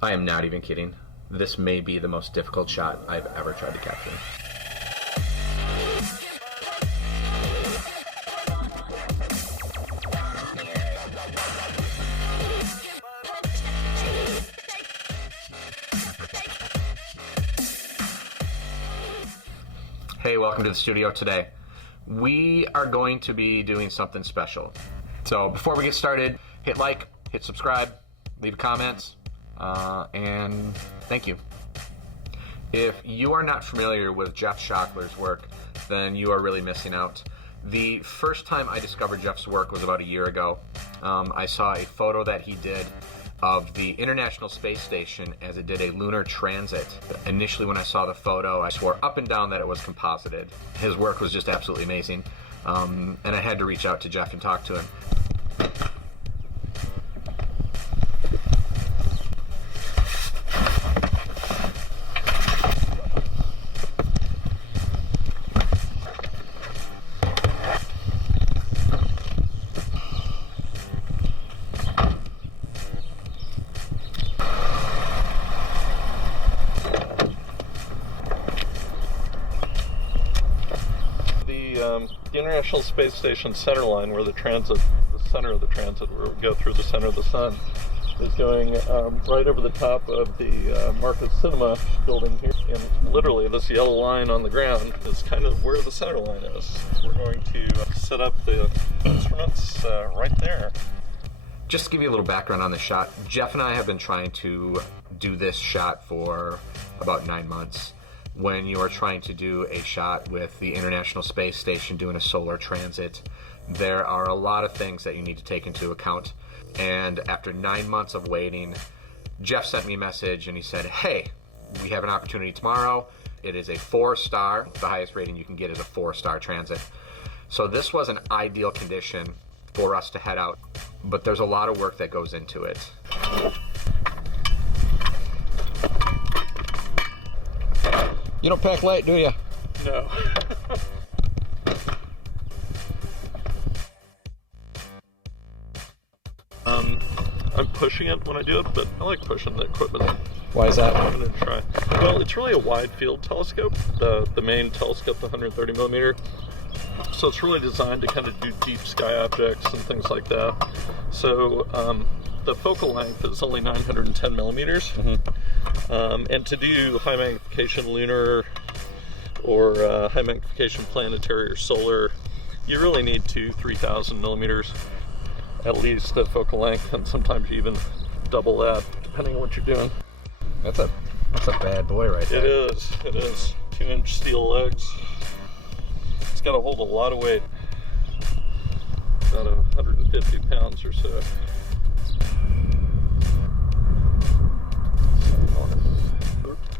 I am not even kidding. This may be the most difficult shot I've ever tried to capture. Hey, welcome to the studio today. We are going to be doing something special. So before we get started, hit like, hit subscribe, leave comments, and thank you. If you are not familiar with Jeff Shokler's work, then you are really missing out. The first time I discovered Jeff's work was about a year ago. I saw a photo that he did of the International Space Station as it did a lunar transit. Initially when I saw the photo, I swore up and down that it was composited. His work was just absolutely amazing, and I had to reach out to Jeff and talk to him. The International Space Station center line, where the center of the transit, where we go through the center of the sun, is going right over the top of the Marcus Cinema building here. And literally, this yellow line on the ground is kind of where the center line is. We're going to set up the instruments right there. Just to give you a little background on the shot, Jeff and I have been trying to do this shot for about 9 months. When you are trying to do a shot with the International Space Station doing a solar transit, there are a lot of things that you need to take into account. And after 9 months of waiting, Jeff sent me a message and he said, hey, we have an opportunity tomorrow. It is a 4-star. The highest rating you can get is a 4-star transit. So this was an ideal condition for us to head out, but there's a lot of work that goes into it. You don't pack light, do you? No. I'm pushing it when I do it, but I like pushing the equipment. Why is that? I'm going to try. Well, it's really a wide field telescope, the main telescope, the 130 millimeter. So it's really designed to kind of do deep sky objects and things like that. So the focal length is only 910 millimeters. And to do high magnification lunar or high magnification planetary or solar, you really need 2,000-3,000 millimeters at least of focal length, and sometimes you even double that depending on what you're doing. That's a bad boy right there. It is 2-inch steel legs. It's got to hold a lot of weight, about 150 pounds or so.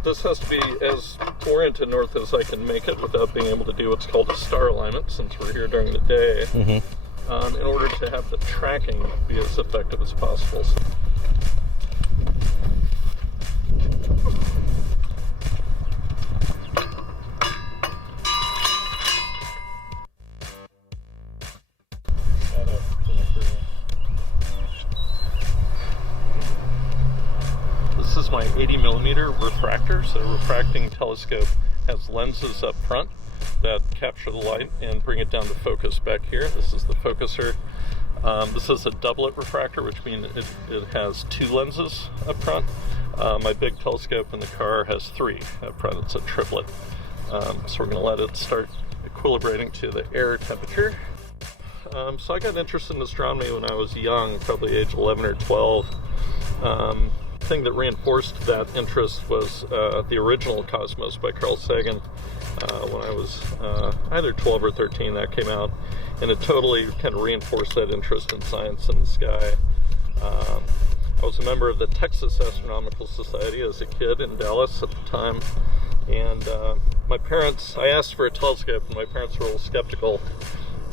This has to be as oriented north as I can make it without being able to do what's called a star alignment, since we're here during the day, in order to have the tracking be as effective as possible. This is my 80 millimeter refractor. So a refracting telescope has lenses up front that capture the light and bring it down to focus back here. This is the focuser. This is a doublet refractor, which means it has 2 lenses up front. My big telescope in the car has 3 up front. It's a triplet. So we're going to let it start equilibrating to the air temperature. So I got interested in astronomy when I was young, probably age 11 or 12. Thing that reinforced that interest was the original Cosmos by Carl Sagan. When I was either 12 or 13, that came out, and it totally kind of reinforced that interest in science and the sky. I was a member of the Texas Astronomical Society as a kid in Dallas at the time, and I asked for a telescope, and my parents were a little skeptical,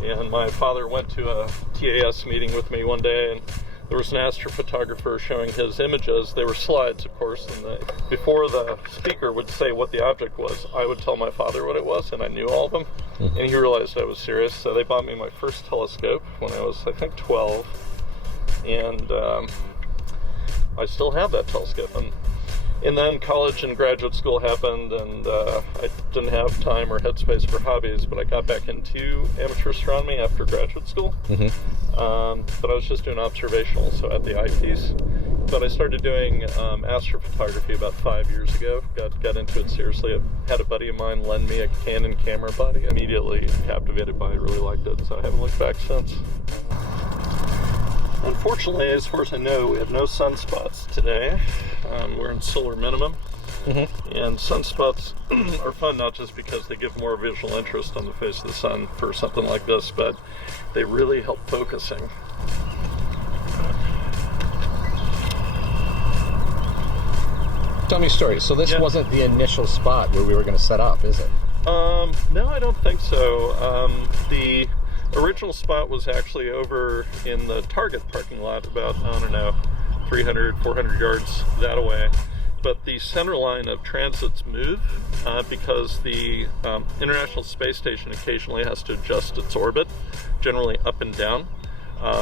and my father went to a TAS meeting with me one day, and there was an astrophotographer showing his images. They were slides, of course, and before the speaker would say what the object was, I would tell my father what it was, and I knew all of them, and he realized I was serious, so they bought me my first telescope when I was, I think, 12, and I still have that telescope. And then college and graduate school happened, and I didn't have time or headspace for hobbies, but I got back into amateur astronomy after graduate school. But I was just doing observational, so at the eyepiece. But I started doing astrophotography about 5 years ago. Got into it seriously. I had a buddy of mine lend me a Canon camera body. Immediately captivated by it, really liked it, so I haven't looked back since. Unfortunately, as far as I know, we have no sunspots today. We're in solar minimum. And sunspots are fun not just because they give more visual interest on the face of the sun for something like this, but they really help focusing. Tell me a story. So this wasn't the initial spot where we were going to set up, is it? No, I don't think so. The original spot was actually over in the Target parking lot, about, I don't know, 300, 400 yards that away. But the center line of transits move because the International Space Station occasionally has to adjust its orbit, generally up and down.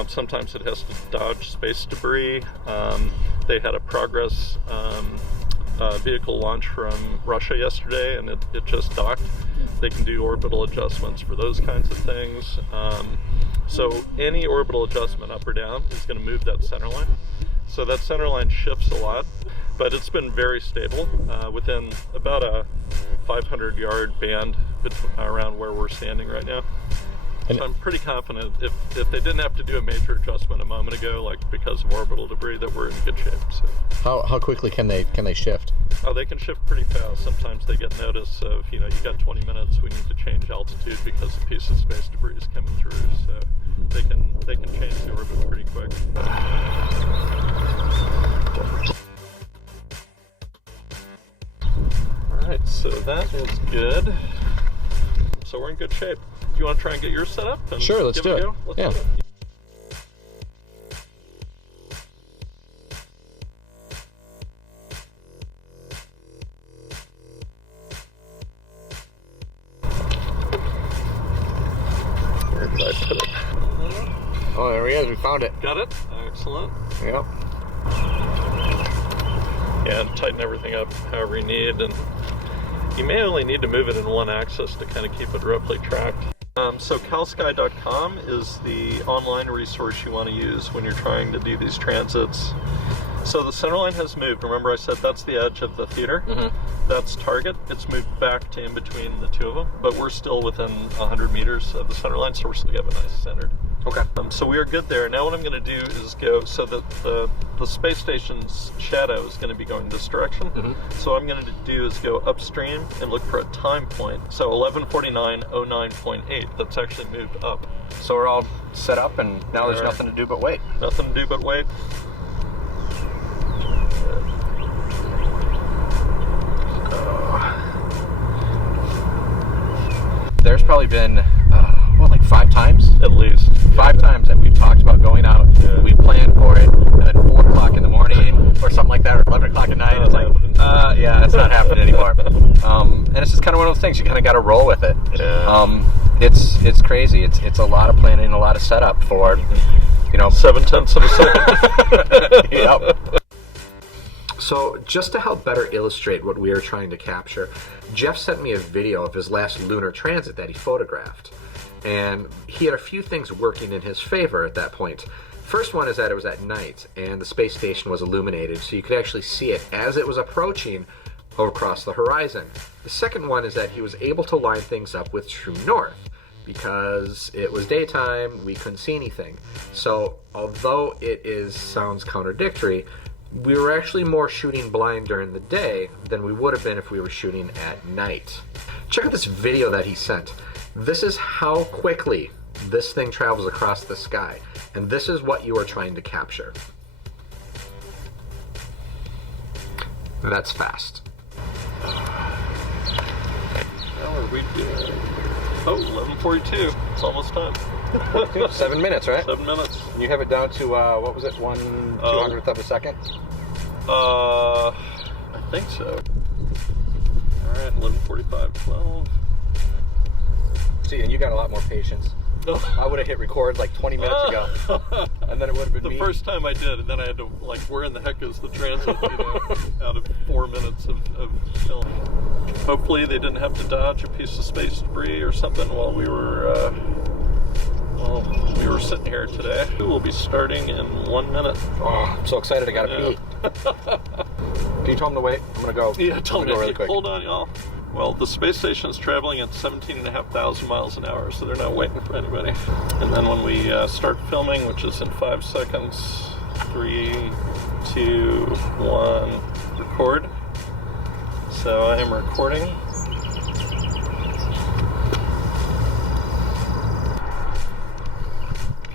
Sometimes it has to dodge space debris. They had a Progress vehicle launch from Russia yesterday, and it just docked. They can do orbital adjustments for those kinds of things. So any orbital adjustment up or down is going to move that center line. So that center line shifts a lot, but it's been very stable within about a 500-yard band around where we're standing right now. And so I'm pretty confident if they didn't have to do a major adjustment a moment ago, like because of orbital debris, that we're in good shape. So how quickly can they shift? Oh, they can shift pretty fast. Sometimes they get notice of, you got 20 minutes, we need to change altitude because a piece of space debris is coming through. So they can change the orbit pretty quick. All right, so that is good. So we're in good shape. Do you want to try and get yours set up? Sure, let's do it. Let's do it. Where did I put it? Oh, there he is. We found it. Got it? Excellent. Yep. Yeah, and tighten everything up however you need. And you may only need to move it in one axis to kind of keep it roughly tracked. So calsky.com is the online resource you want to use when you're trying to do these transits. So the center line has moved. Remember I said that's the edge of the theater? That's target. It's moved back to in between the two of them, but we're still within 100 meters of the center line, so we're still getting nice centered. Okay. So we are good there. Now what I'm going to do is go, so that the space station's shadow is going to be going this direction. So what I'm going to do is go upstream and look for a time point. So 11:49:09.8. That's actually moved up. So we're all set up, and now there's nothing to do but wait. Nothing to do but wait. There's probably been, like 5 times? At least. 5 times that we've talked about going out. We planned for it, and then 4 o'clock in the morning, or something like that, or 11 o'clock at night, it's like, yeah, it's not happening anymore. And it's just kind of one of those things, you kind of got to roll with it. It's crazy. It's a lot of planning, a lot of setup for, 0.7 of a second. Yep. So just to help better illustrate what we are trying to capture, Jeff sent me a video of his last lunar transit that he photographed. And he had a few things working in his favor at that point. First one is that it was at night and the space station was illuminated, so you could actually see it as it was approaching across the horizon. The second one is that he was able to line things up with true north. Because it was daytime, we couldn't see anything. So although it sounds contradictory, we were actually more shooting blind during the day than we would have been if we were shooting at night. Check out this video that he sent. This is how quickly this thing travels across the sky, and this is what you are trying to capture. That's fast. How are we doing? Oh, 11:42. It's almost time. 7 minutes, right? 7 minutes. You have it down to, what was it, 1/200th of a second? I think so. All right, 11:45, 12. See, and you got a lot more patience. I would have hit record like 20 minutes ago, and then it would have been The me. first time I did, and then I had to, like, where in the heck is the transit, you know, out of 4 minutes of film. Hopefully they didn't have to dodge a piece of space debris or something while we were sitting here today. We'll be starting in 1 minute. Oh, I'm so excited, I gotta pee. Can you tell him to wait? I'm gonna go. Yeah, tell I'm me. gonna go really quick. Hold on, y'all. Well, the space station is traveling at 17,500 miles an hour, so they're not waiting for anybody. And then when we start filming, which is in 5 seconds, 3, 2, 1, record. So I am recording.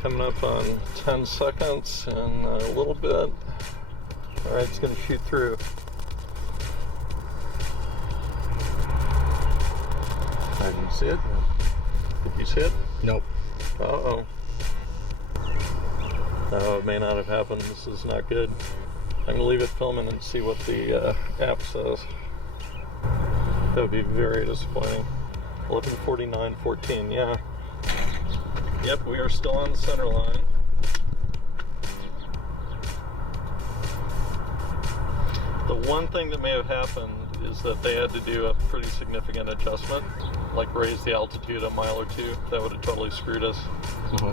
Coming up on 10 seconds and a little bit. All right, it's going to shoot through. I didn't see it. Did you see it? Nope. Uh-oh. No, it may not have happened. This is not good. I'm going to leave it filming and see what the app says. That would be very disappointing. 11:49:14, yeah. Yep, we are still on the center line. The one thing that may have happened is that they had to do a pretty significant adjustment, like raise the altitude a mile or two. That would have totally screwed us. I'm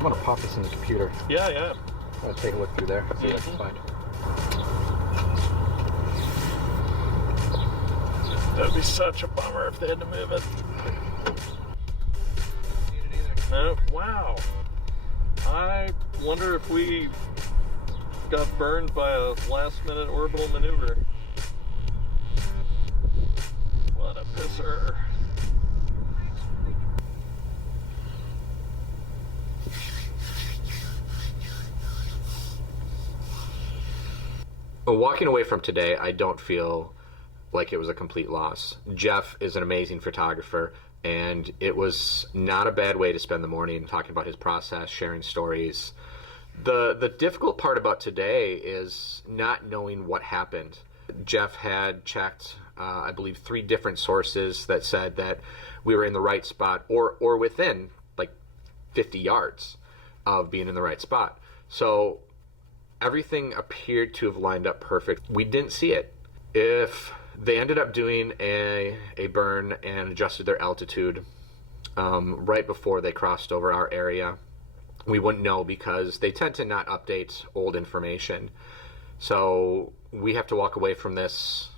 gonna pop this in the computer. Yeah. I'm gonna take a look through there, see what I can find. That would be such a bummer if they had to move it. No, wow. I wonder if we got burned by a last-minute orbital maneuver. What a pisser. Walking away from today, I don't feel like it was a complete loss. Jeff is an amazing photographer, and it was not a bad way to spend the morning talking about his process, sharing stories. The difficult part about today is not knowing what happened. Jeff had checked, I believe, 3 different sources that said that we were in the right spot or within like 50 yards of being in the right spot. So everything appeared to have lined up perfect. We didn't see it. If they ended up doing a burn and adjusted their altitude right before they crossed over our area, we wouldn't know because they tend to not update old information. So we have to walk away from this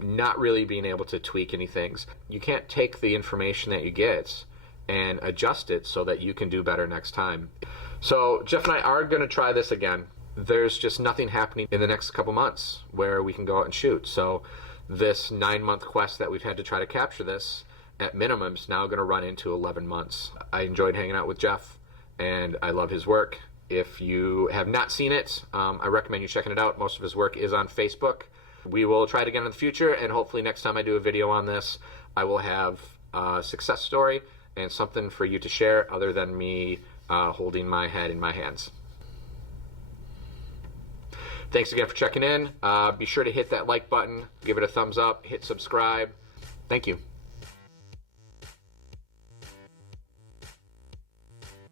not really being able to tweak any things. You can't take the information that you get and adjust it so that you can do better next time. So Jeff and I are going to try this again. There's just nothing happening in the next couple months where we can go out and shoot. So this 9-month quest that we've had to try to capture this at minimum is now going to run into 11 months. I enjoyed hanging out with Jeff, and I love his work. If you have not seen it, I recommend you checking it out. Most of his work is on Facebook. We will try it again in the future, and hopefully next time I do a video on this, I will have a success story and something for you to share other than me holding my head in my hands. Thanks again for checking in. Be sure to hit that like button, give it a thumbs up, hit subscribe. Thank you.